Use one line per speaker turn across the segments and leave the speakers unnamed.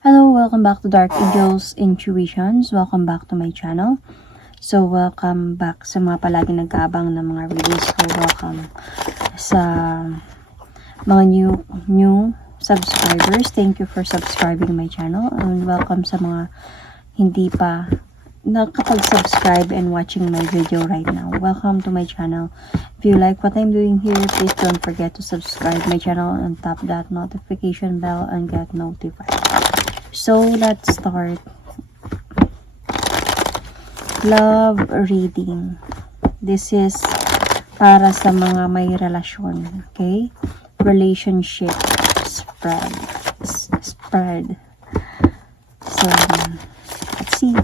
Hello, welcome back to Dark Angels Intuitions. Welcome back to my channel. So, welcome back sa mga palagi nag-aabang ng mga release ko. Welcome sa mga new new subscribers. Thank you for subscribing my channel. And welcome sa mga hindi pa nakapag-subscribe and watching my video right now. Welcome to my channel. If you like what I'm doing here, please don't forget to subscribe my channel and tap that notification bell and get notified. So, let's start. Love reading. This is para sa mga may relasyon. Okay? Relationship spread. Spread. So, let's see.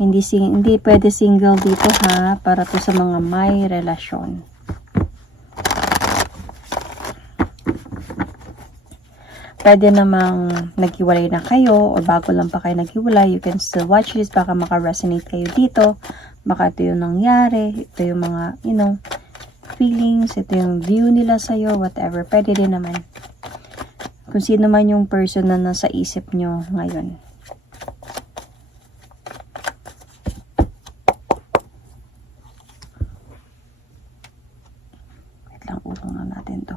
Hindi, hindi pwede single dito ha. Para to sa mga may relasyon. Pwede namang naghiwalay na kayo or bago lang pa kayo naghiwalay, you can still watch this. Baka maka-resonate kayo dito. Baka ito yung nangyari. Ito yung mga, you know, feelings. Ito yung view nila sa'yo, whatever. Pwede din naman. Kung sino man yung person na nasa isip nyo ngayon. Wait lang, urong na natin to.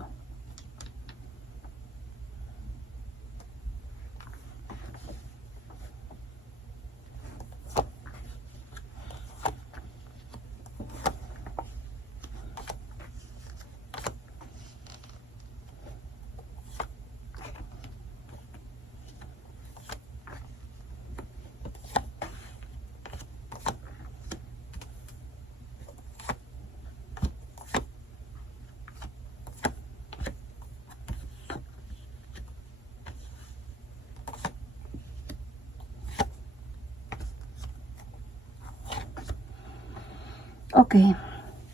Okay.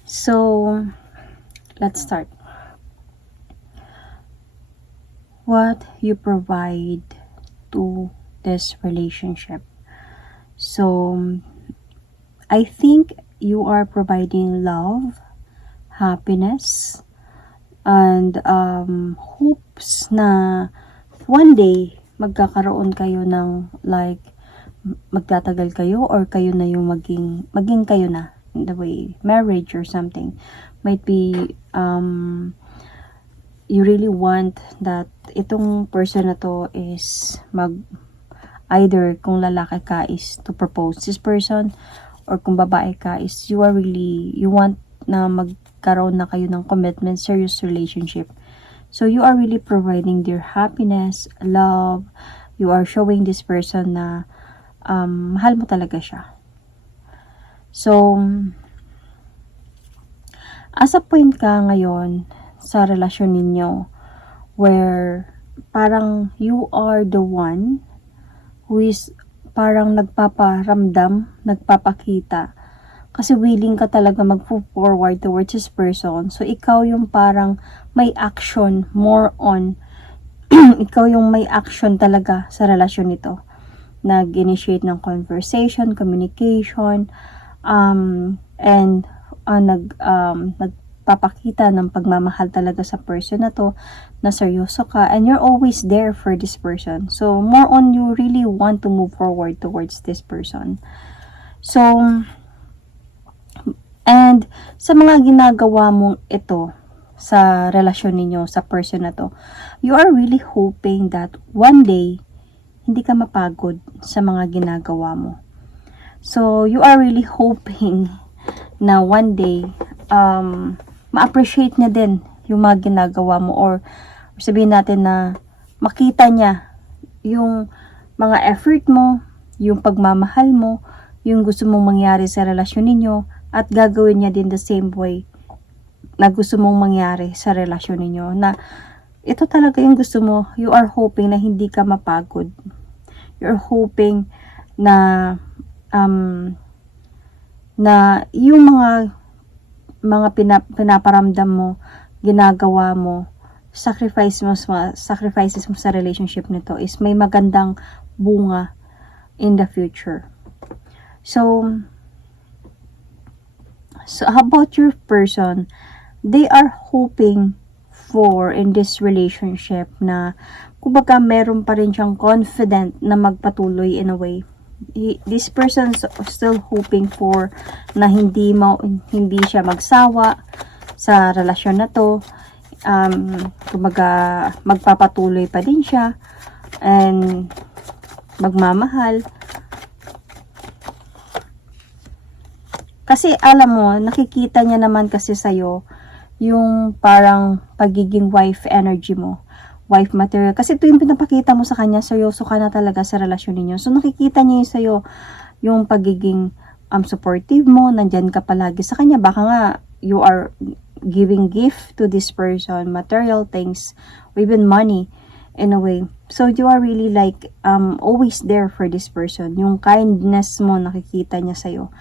So, let's start. What you provide to this relationship. So, I think you are providing love, happiness, and um, hopes na one day magkakaroon kayo ng like magtatagal kayo or kayo na yung maging maging kayo na the way marriage or something might be um you really want that itong person na to is mag either kung lalaki ka is to propose this person or kung babae ka is you are really you want na magkaroon na kayo ng commitment serious relationship. So you are really providing their happiness love. You are showing this person na um, mahal mo talaga siya So, as a point ka ngayon sa relasyon ninyo where parang you are the one who is parang nagpaparamdam, nagpapakita kasi willing ka talaga mag-forward towards this person. So, ikaw yung parang may action more on ikaw yung may action talaga sa relasyon nito. Nag-initiate ng conversation, communication, um, and uh, nag, um, nagpapakita ng pagmamahal talaga sa person na to, na seryoso ka, and you're always there for this person. So, more on you really want to move forward towards this person. So, and sa mga ginagawa mong ito, sa relasyon ninyo, sa person na to, you are really hoping that one day, hindi ka mapagod sa mga ginagawa mo. So, you are really hoping na one day, um, ma-appreciate niya din yung mga ginagawa mo or sabihin natin na makita niya yung mga effort mo, yung pagmamahal mo, yung gusto mong mangyari sa relasyon ninyo at gagawin niya din the same way na gusto mong mangyari sa relasyon ninyo. Na ito talaga yung gusto mo. You are hoping na hindi ka mapagod. You're hoping na um, na yung mga mga pinap, pinaparamdam mo, ginagawa mo, sacrifice mo, sa- sacrifices mo sa relationship nito is may magandang bunga in the future. So, so about your person? They are hoping for in this relationship na kumbaga meron pa rin siyang confident na magpatuloy in a way. He, this person is still hoping for na hindi mo hindi siya magsawa sa relasyon na to. Um, kumbaga magpapatuloy pa din siya and magmamahal. Kasi alam mo, nakikita niya naman kasi sa'yo yung parang pagiging wife energy mo. Wife material. Kasi ito yung pinapakita mo sa kanya, seryoso ka na talaga sa relasyon ninyo. So nakikita niya yung sa'yo yung pagiging um, supportive mo, nandyan ka palagi sa kanya. Baka nga, you are giving gift to this person, material things, or even money in a way. So you are really like um always there for this person. Yung kindness mo nakikita niya sa'yo.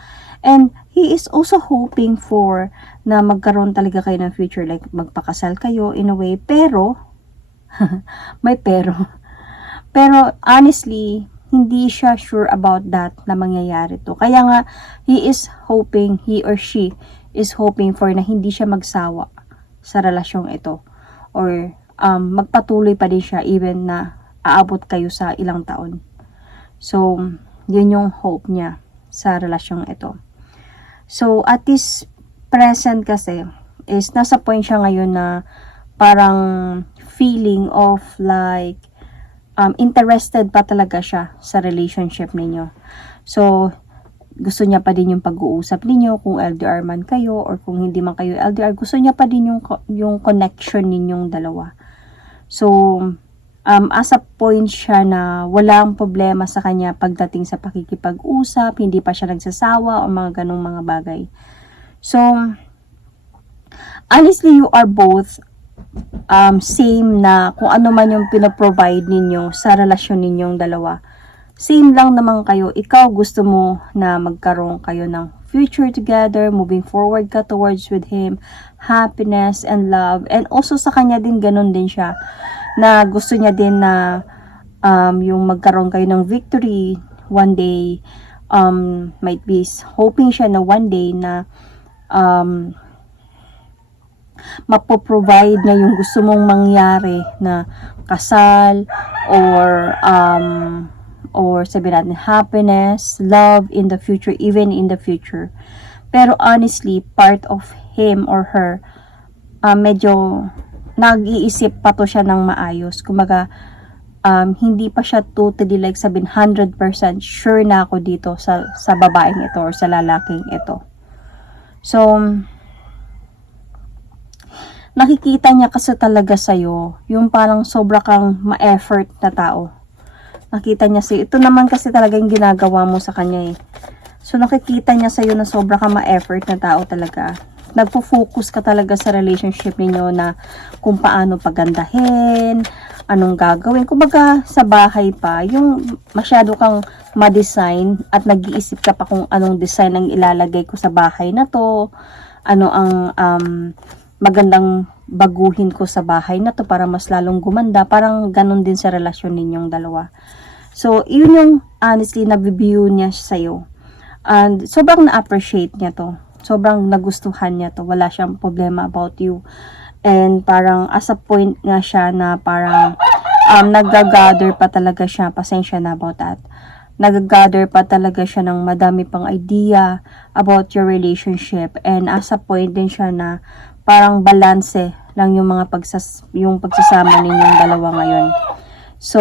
And he is also hoping for na magkaroon talaga kayo ng future like magpakasal kayo in a way pero may pero. Pero honestly hindi siya sure about that na mangyayari to. Kaya nga he is hoping he or she is hoping for na hindi siya magsawa sa relasyong ito. Or um, magpatuloy pa din siya even na aabot kayo sa ilang taon. So yun yung hope niya sa relasyong ito. So, at this present kasi, is nasa point siya ngayon na parang feeling of like, um, interested pa talaga siya sa relationship ninyo. So, gusto niya pa din yung pag-uusap ninyo kung LDR man kayo or kung hindi man kayo LDR, gusto niya pa din yung, yung connection ninyong dalawa. So, um, as a point siya na walang problema sa kanya pagdating sa pakikipag-usap, hindi pa siya nagsasawa o mga ganong mga bagay. So, honestly, you are both um, same na kung ano man yung pinaprovide ninyo sa relasyon ninyong dalawa. Same lang naman kayo. Ikaw gusto mo na magkaroon kayo ng future together, moving forward ka towards with him, happiness and love. And also sa kanya din, ganun din siya na gusto niya din na um, yung magkaroon kayo ng victory one day um, might be hoping siya na one day na um, mapoprovide na yung gusto mong mangyari na kasal or um, or sabi natin happiness, love in the future, even in the future. Pero honestly, part of him or her, uh, medyo nag-iisip pa to siya ng maayos. Kumaga, um, hindi pa siya totally like sabihin 100% sure na ako dito sa, sa babaeng ito or sa lalaking ito. So, nakikita niya kasi talaga sa'yo, yung parang sobra kang ma-effort na tao. Nakita niya sa'yo. Ito naman kasi talaga yung ginagawa mo sa kanya eh. So, nakikita niya sa'yo na sobra kang ma-effort na tao talaga nagpo-focus ka talaga sa relationship ninyo na kung paano pagandahin, anong gagawin. Kumbaga, sa bahay pa, yung masyado kang ma-design at nag-iisip ka pa kung anong design ang ilalagay ko sa bahay na to, ano ang um, magandang baguhin ko sa bahay na to para mas lalong gumanda. Parang ganun din sa relasyon ninyong dalawa. So, yun yung honestly na-view niya sa'yo. And sobrang na-appreciate niya to sobrang nagustuhan niya to. Wala siyang problema about you. And parang as a point nga siya na parang um, nag-gather pa talaga siya. Pasensya na about that. Nag-gather pa talaga siya ng madami pang idea about your relationship. And as a point din siya na parang balanse lang yung mga pagsas yung pagsasama ninyong dalawa ngayon. So,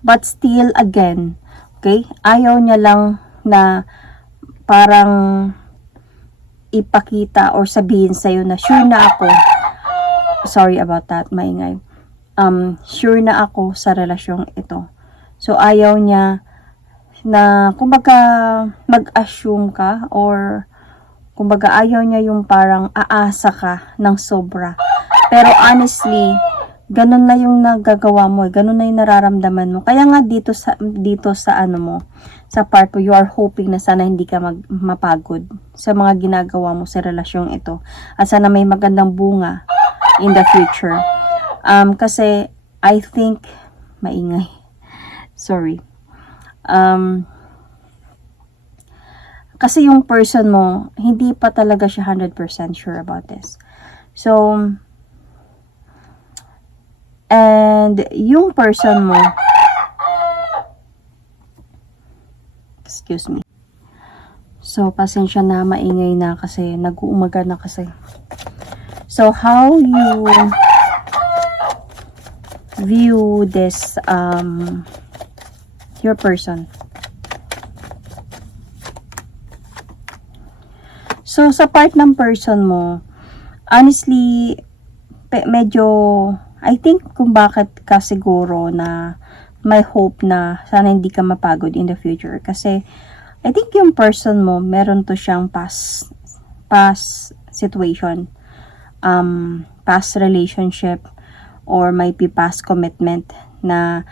but still again, okay, ayaw niya lang na parang ipakita or sabihin sa'yo na sure na ako. Sorry about that, maingay. Um, sure na ako sa relasyong ito. So, ayaw niya na, kumbaga, mag-assume ka or, kumbaga, ayaw niya yung parang aasa ka ng sobra. Pero honestly, ganun na yung nagagawa mo, ganun na yung nararamdaman mo. Kaya nga dito sa dito sa ano mo, sa part mo, you are hoping na sana hindi ka mag, mapagod sa mga ginagawa mo sa relasyong ito. At sana may magandang bunga in the future. Um, kasi, I think, maingay. Sorry. Um, kasi yung person mo, hindi pa talaga siya 100% sure about this. So, And yung person mo, excuse me. So, pasensya na, maingay na kasi nag-uumaga na kasi. So, how you view this, um, your person? So, sa part ng person mo, honestly, pe- medyo, I think kung bakit ka siguro na may hope na sana hindi ka mapagod in the future. Kasi, I think yung person mo, meron to siyang past, past situation, um, past relationship, or might be past commitment na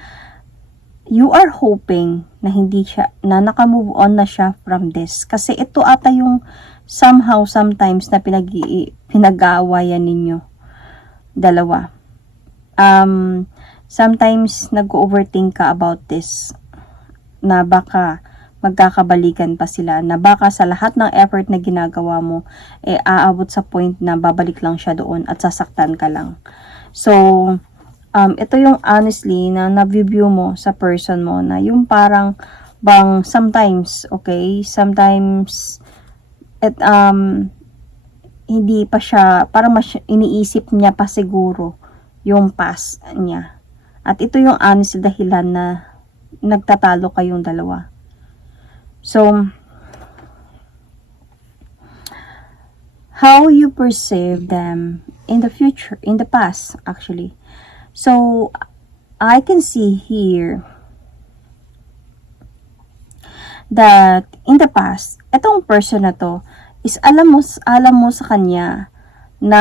you are hoping na hindi siya, na nakamove on na siya from this. Kasi ito ata yung somehow, sometimes na pinag pinag-aawayan ninyo. Dalawa. Um, sometimes nag-overthink ka about this na baka magkakabalikan pa sila na baka sa lahat ng effort na ginagawa mo eh aabot sa point na babalik lang siya doon at sasaktan ka lang. So, um, ito yung honestly na na-view mo sa person mo na yung parang bang sometimes, okay, sometimes at um hindi pa siya parang mas iniisip niya pa siguro yung past niya. At ito yung honest dahilan na nagtatalo kayong dalawa. So, how you perceive them in the future, in the past, actually. So, I can see here that in the past, etong person na to is alam mo, alam mo sa kanya na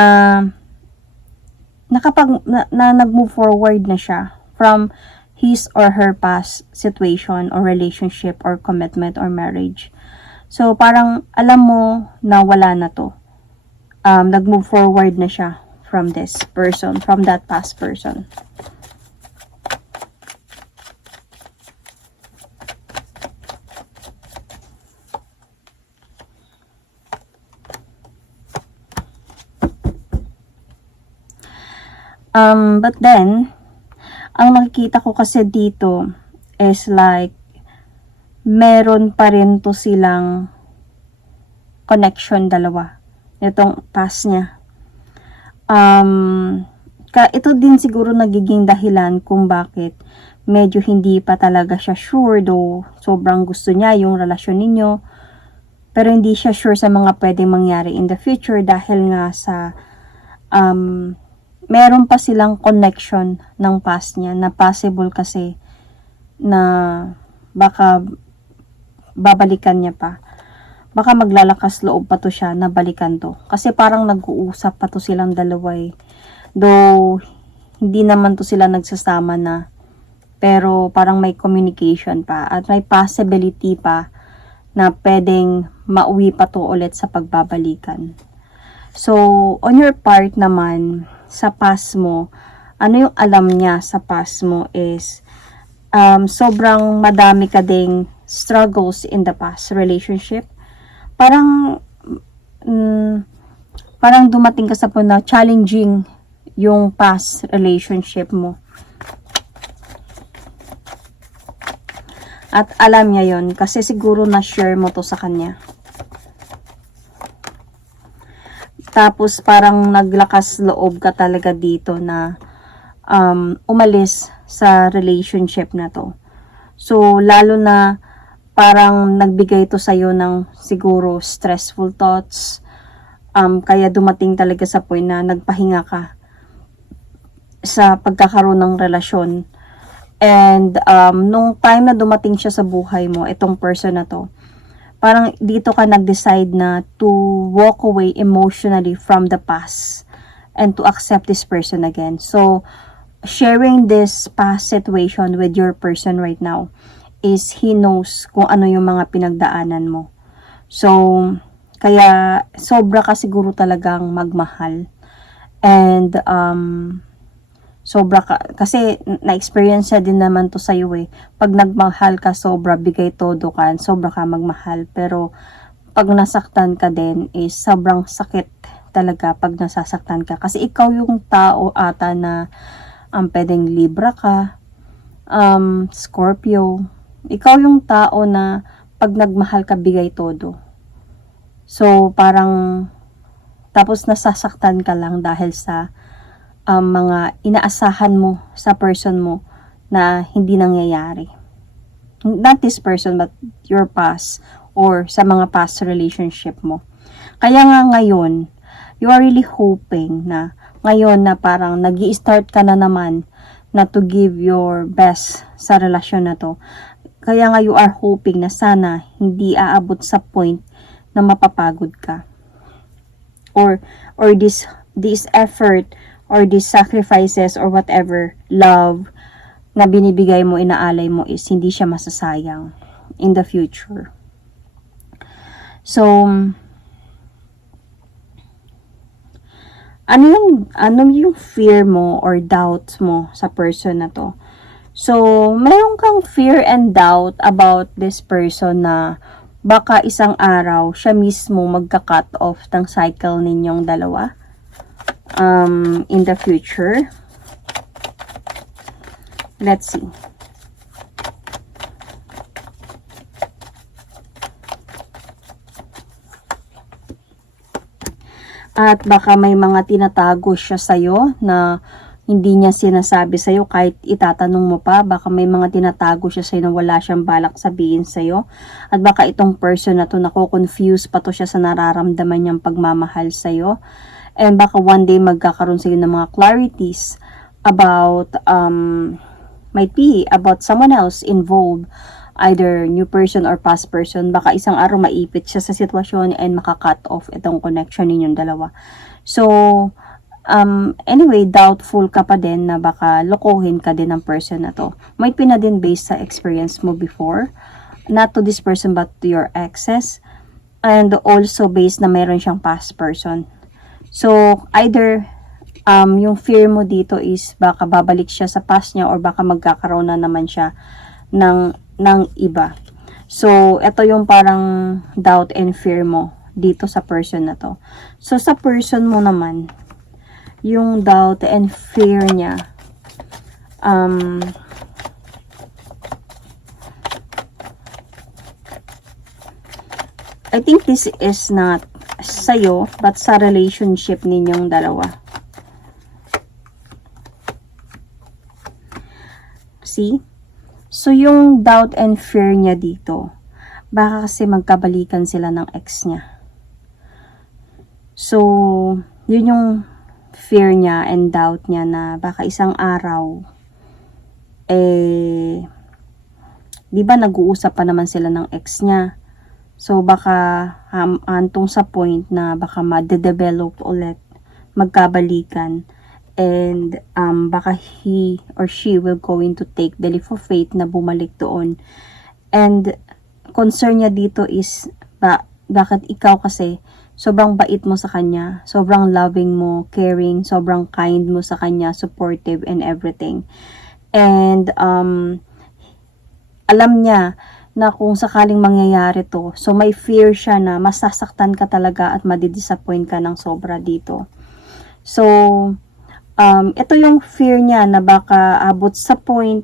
nakapag na, na nag-move forward na siya from his or her past situation or relationship or commitment or marriage. So, parang alam mo na wala na to. Um, nag-move forward na siya from this person, from that past person. Um, but then, ang nakikita ko kasi dito is like, meron pa rin to silang connection dalawa. Itong past niya. Um, ka, ito din siguro nagiging dahilan kung bakit medyo hindi pa talaga siya sure though sobrang gusto niya yung relasyon ninyo pero hindi siya sure sa mga pwedeng mangyari in the future dahil nga sa um, meron pa silang connection ng past niya na possible kasi na baka babalikan niya pa. Baka maglalakas loob pa to siya na balikan to. Kasi parang nag-uusap pa to silang dalawa eh. Though, hindi naman to sila nagsasama na. Pero parang may communication pa. At may possibility pa na pwedeng mauwi pa to ulit sa pagbabalikan. So, on your part naman, sa past mo, ano yung alam niya sa past mo is um, sobrang madami ka ding struggles in the past relationship. Parang mm, parang dumating ka sa na challenging yung past relationship mo. At alam niya yon kasi siguro na-share mo to sa kanya. Tapos parang naglakas loob ka talaga dito na um, umalis sa relationship na to. So, lalo na parang nagbigay to sa'yo ng siguro stressful thoughts. Um, kaya dumating talaga sa point na nagpahinga ka sa pagkakaroon ng relasyon. And um, nung time na dumating siya sa buhay mo, itong person na to, parang dito ka nag-decide na to walk away emotionally from the past and to accept this person again. So, sharing this past situation with your person right now is he knows kung ano yung mga pinagdaanan mo. So, kaya sobra ka siguro talagang magmahal. And, um, sobra ka, kasi na-experience na din naman to sa'yo eh. Pag nagmahal ka, sobra, bigay todo ka, sobra ka magmahal. Pero, pag nasaktan ka din, is sobrang sakit talaga pag nasasaktan ka. Kasi ikaw yung tao ata na um, pwedeng Libra ka, um, Scorpio. Ikaw yung tao na pag nagmahal ka, bigay todo. So, parang, tapos nasasaktan ka lang dahil sa um, mga inaasahan mo sa person mo na hindi nangyayari. Not this person, but your past or sa mga past relationship mo. Kaya nga ngayon, you are really hoping na ngayon na parang nag start ka na naman na to give your best sa relasyon na to. Kaya nga you are hoping na sana hindi aabot sa point na mapapagod ka. Or or this this effort or these sacrifices or whatever love na binibigay mo, inaalay mo is hindi siya masasayang in the future. So, ano yung, ano yung fear mo or doubt mo sa person na to? So, meron kang fear and doubt about this person na baka isang araw siya mismo magka-cut off ng cycle ninyong dalawa um, in the future. Let's see. At baka may mga tinatago siya sa'yo na hindi niya sinasabi sa'yo kahit itatanong mo pa. Baka may mga tinatago siya sa'yo na wala siyang balak sabihin sa'yo. At baka itong person na to nako-confuse pa to siya sa nararamdaman niyang pagmamahal sa'yo. And baka one day magkakaroon sa'yo ng mga clarities about, um, might be about someone else involved either new person or past person, baka isang araw maipit siya sa sitwasyon and makakat off itong connection ninyong dalawa. So, um, anyway, doubtful ka pa din na baka lokohin ka din ng person na to. Might be na din based sa experience mo before. Not to this person but to your exes. And also based na meron siyang past person. So, either um, yung fear mo dito is baka babalik siya sa past niya or baka magkakaroon na naman siya ng ng iba. So, ito yung parang doubt and fear mo dito sa person na to. So, sa person mo naman, yung doubt and fear niya, um, I think this is not sa'yo, but sa relationship ninyong dalawa. See? So, yung doubt and fear niya dito, baka kasi magkabalikan sila ng ex niya. So, yun yung fear niya and doubt niya na baka isang araw, eh, di ba nag-uusap pa naman sila ng ex niya. So, baka um, antong sa point na baka ma-develop ulit, magkabalikan and um, baka he or she will going to take the leap of faith na bumalik doon. And concern niya dito is ba, bakit ikaw kasi sobrang bait mo sa kanya, sobrang loving mo, caring, sobrang kind mo sa kanya, supportive and everything. And um, alam niya na kung sakaling mangyayari to, so may fear siya na masasaktan ka talaga at madidisappoint ka ng sobra dito. So, um, ito yung fear niya na baka abot sa point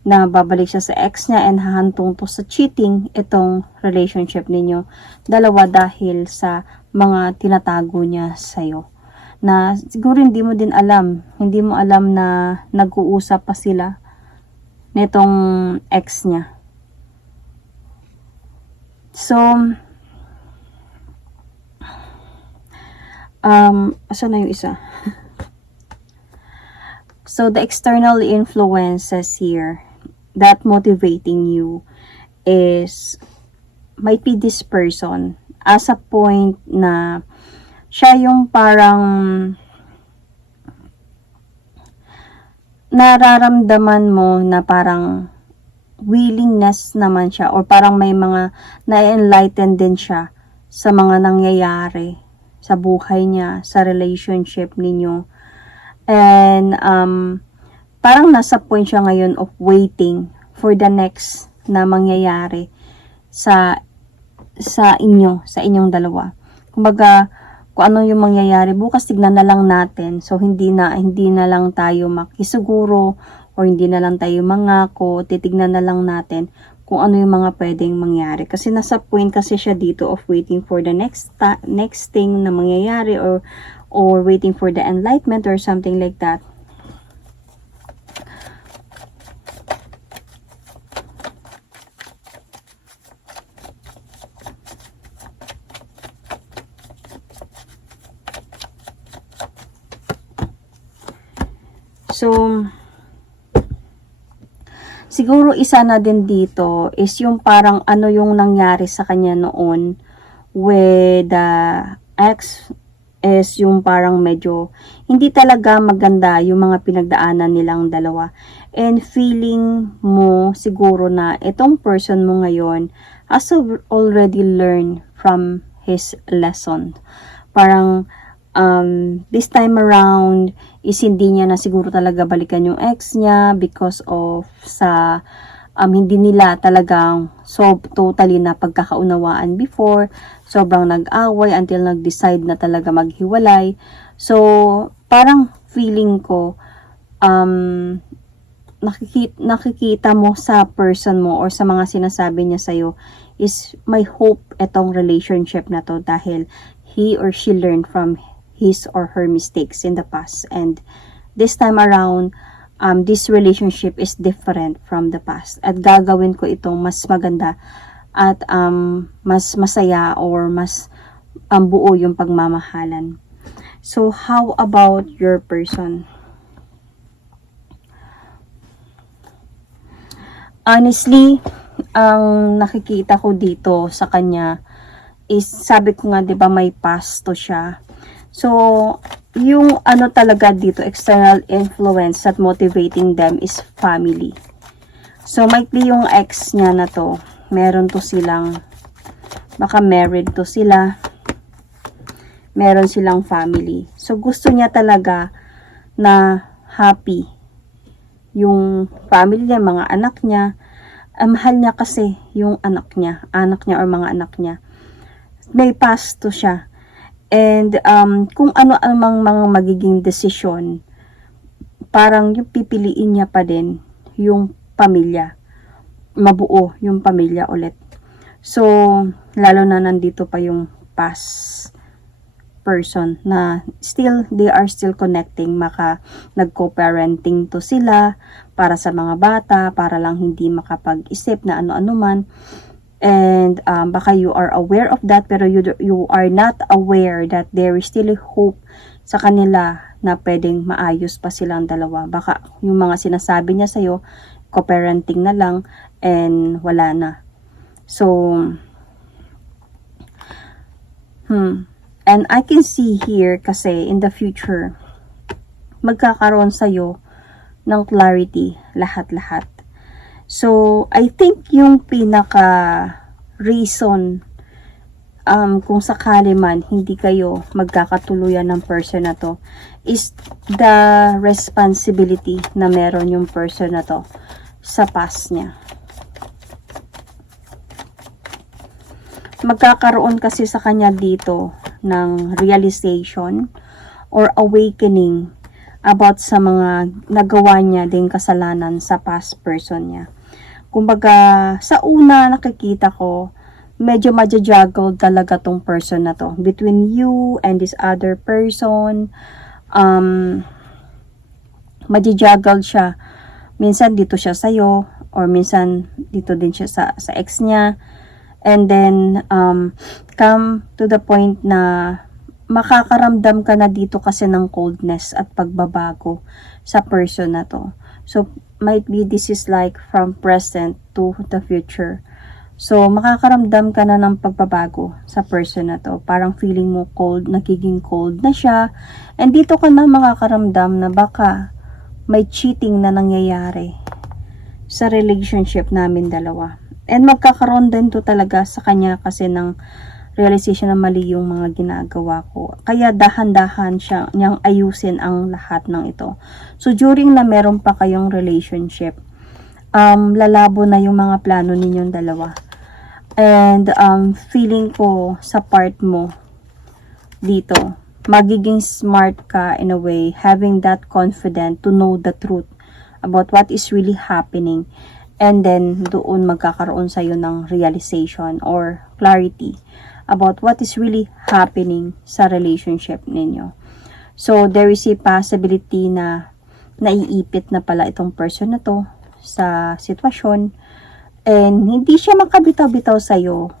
na babalik siya sa ex niya and hahantong to sa cheating itong relationship ninyo. Dalawa dahil sa mga tinatago niya sa'yo. Na siguro hindi mo din alam, hindi mo alam na nag-uusap pa sila nitong ex niya. So, um, asa na yung isa? so, the external influences here that motivating you is might be this person as a point na siya yung parang nararamdaman mo na parang willingness naman siya or parang may mga na-enlighten din siya sa mga nangyayari sa buhay niya, sa relationship ninyo. And um, parang nasa point siya ngayon of waiting for the next na mangyayari sa sa inyo, sa inyong dalawa. Kumbaga, kung ano yung mangyayari bukas tignan na lang natin so hindi na hindi na lang tayo makisuguro or hindi na lang tayo mangako titignan na lang natin kung ano yung mga pwedeng mangyari. Kasi nasa point kasi siya dito of waiting for the next next thing na mangyayari or or waiting for the enlightenment or something like that. So, siguro isa na din dito is yung parang ano yung nangyari sa kanya noon with the ex is yung parang medyo hindi talaga maganda yung mga pinagdaanan nilang dalawa. And feeling mo siguro na itong person mo ngayon has already learned from his lesson. Parang um, this time around is hindi niya na siguro talaga balikan yung ex niya because of sa um, hindi nila talagang so totally na pagkakaunawaan before. Sobrang nag-away until nag-decide na talaga maghiwalay. So parang feeling ko um, nakikita, nakikita mo sa person mo or sa mga sinasabi niya sa'yo is may hope etong relationship na to dahil he or she learned from his or her mistakes in the past. And this time around um, this relationship is different from the past. At gagawin ko itong mas maganda at um, mas masaya or mas um, buo yung pagmamahalan. So how about your person? Honestly ang nakikita ko dito sa kanya is sabi ko nga 'di ba may past to siya So, yung ano talaga dito, external influence that motivating them is family. So, might be yung ex niya na to, meron to silang, baka married to sila, meron silang family. So, gusto niya talaga na happy yung family niya, mga anak niya. Ang mahal niya kasi yung anak niya, anak niya or mga anak niya. May past to siya And um, kung ano ang mga magiging desisyon, parang yung pipiliin niya pa din yung pamilya. Mabuo yung pamilya ulit. So, lalo na nandito pa yung past person na still, they are still connecting. Maka nag-co-parenting to sila para sa mga bata, para lang hindi makapag-isip na ano-ano man and um, baka you are aware of that pero you, you are not aware that there is still a hope sa kanila na pwedeng maayos pa silang dalawa. Baka yung mga sinasabi niya sa'yo, co-parenting na lang and wala na. So, hmm. And I can see here kasi in the future, magkakaroon sa'yo ng clarity lahat-lahat. So, I think yung pinaka reason um, kung sakali man hindi kayo magkakatuluyan ng person na to is the responsibility na meron yung person na to sa past niya. Magkakaroon kasi sa kanya dito ng realization or awakening about sa mga nagawa niya ding kasalanan sa past person niya kumbaga, sa una nakikita ko, medyo majajuggle talaga tong person na to. Between you and this other person, um, majajuggle siya. Minsan dito siya sa'yo, or minsan dito din siya sa, sa ex niya. And then, um, come to the point na makakaramdam ka na dito kasi ng coldness at pagbabago sa person na to. So, might be this is like from present to the future. So, makakaramdam ka na ng pagbabago sa person na to. Parang feeling mo cold, nagiging cold na siya. And dito ka na makakaramdam na baka may cheating na nangyayari sa relationship namin dalawa. And magkakaroon din to talaga sa kanya kasi ng realization na mali yung mga ginagawa ko. Kaya dahan-dahan siya niyang ayusin ang lahat ng ito. So during na meron pa kayong relationship, um, lalabo na yung mga plano ninyong dalawa. And um, feeling ko sa part mo, dito. Magiging smart ka in a way, having that confident to know the truth about what is really happening. And then, doon magkakaroon sa'yo ng realization or clarity about what is really happening sa relationship ninyo. So, there is a possibility na naiipit na pala itong person na to sa sitwasyon and hindi siya makabitaw-bitaw sa'yo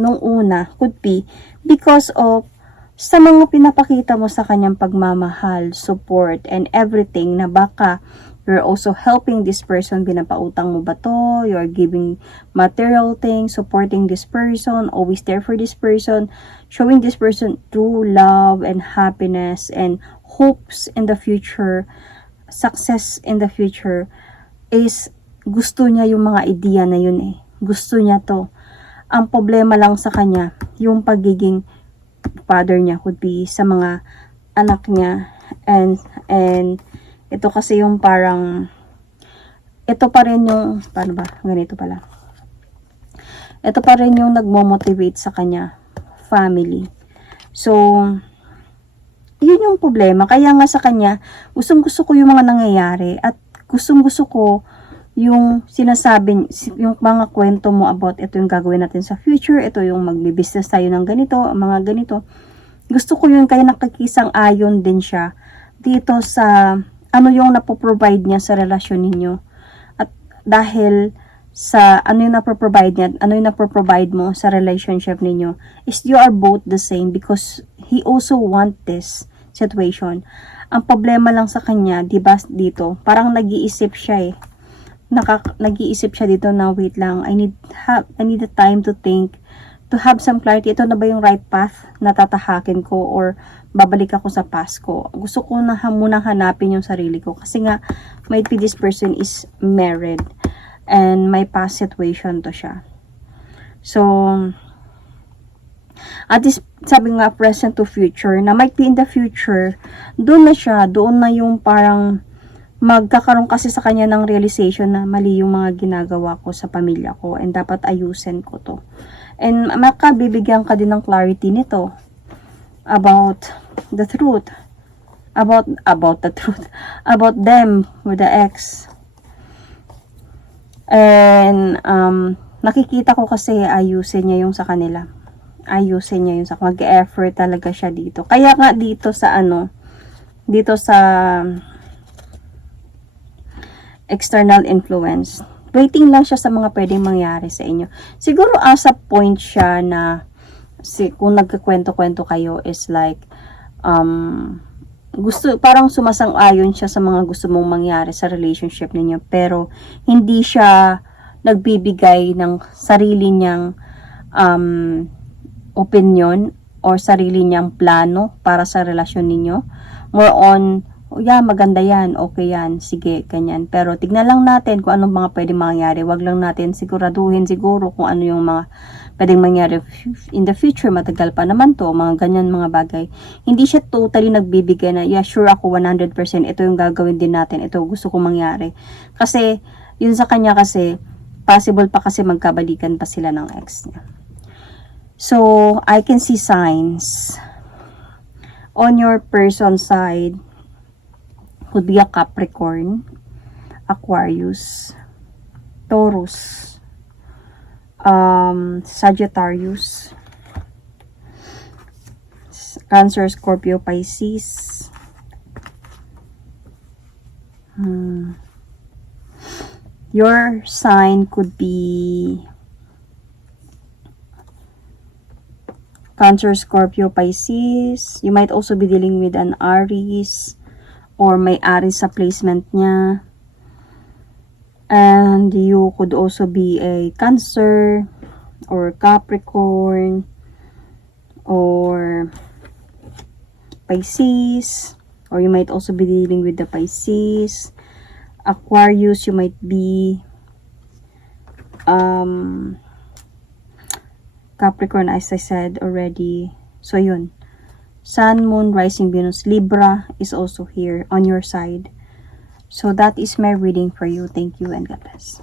nung una could be because of sa mga pinapakita mo sa kanyang pagmamahal, support, and everything na baka you're also helping this person, binapautang mo ba to, you're giving material things, supporting this person, always there for this person, showing this person true love and happiness and hopes in the future, success in the future, is gusto niya yung mga idea na yun eh. Gusto niya to. Ang problema lang sa kanya, yung pagiging father niya could be sa mga anak niya and and ito kasi yung parang ito pa rin yung paano ba? Ganito pala. Ito pa rin yung nagmo-motivate sa kanya family. So yun yung problema. Kaya nga sa kanya gustong gusto ko yung mga nangyayari at gustong gusto ko yung sinasabi, yung mga kwento mo about ito yung gagawin natin sa future, ito yung magbi-business tayo ng ganito, mga ganito. Gusto ko yun, kaya nakikisang ayon din siya dito sa ano yung napoprovide niya sa relasyon ninyo. At dahil sa ano yung napoprovide niya, ano yung napoprovide mo sa relationship ninyo, is you are both the same because he also want this situation. Ang problema lang sa kanya, di ba dito, parang nag-iisip siya eh nakak nag-iisip siya dito na wait lang, I need have I need the time to think to have some clarity. Ito na ba yung right path na tatahakin ko or babalik ako sa past ko. Gusto ko na munang hanapin yung sarili ko kasi nga might be this person is married and my past situation to siya. So, at this, sabi nga present to future, na might be in the future, doon na siya, doon na yung parang magkakaroon kasi sa kanya ng realization na mali yung mga ginagawa ko sa pamilya ko and dapat ayusin ko to. And makabibigyan ka din ng clarity nito about the truth. About, about the truth. About them with the ex. And, um, nakikita ko kasi ayusin niya yung sa kanila. Ayusin niya yung sa mag-effort talaga siya dito. Kaya nga dito sa ano, dito sa external influence. Waiting lang siya sa mga pwedeng mangyari sa inyo. Siguro as a point siya na si, kung nagkakwento-kwento kayo is like um, gusto parang sumasang-ayon siya sa mga gusto mong mangyari sa relationship ninyo pero hindi siya nagbibigay ng sarili niyang um, opinion or sarili niyang plano para sa relasyon ninyo more on o yeah, maganda yan, okay yan, sige, ganyan. Pero tignan lang natin kung anong mga pwedeng mangyari. Wag lang natin siguraduhin siguro kung ano yung mga pwedeng mangyari in the future. Matagal pa naman to, mga ganyan mga bagay. Hindi siya totally nagbibigay na, yeah, sure ako 100%, ito yung gagawin din natin, ito gusto ko mangyari. Kasi, yun sa kanya kasi, possible pa kasi magkabalikan pa sila ng ex niya. So, I can see signs on your person side could be a Capricorn, Aquarius, Taurus, um, Sagittarius, Cancer, Scorpio, Pisces. Hmm. Your sign could be Cancer, Scorpio, Pisces. You might also be dealing with an Aries, or may-ari sa placement niya. And you could also be a Cancer or Capricorn or Pisces or you might also be dealing with the Pisces. Aquarius, you might be um, Capricorn as I said already. So yun. Sun, Moon, Rising, Venus, Libra is also here on your side. So that is my reading for you. Thank you and God bless.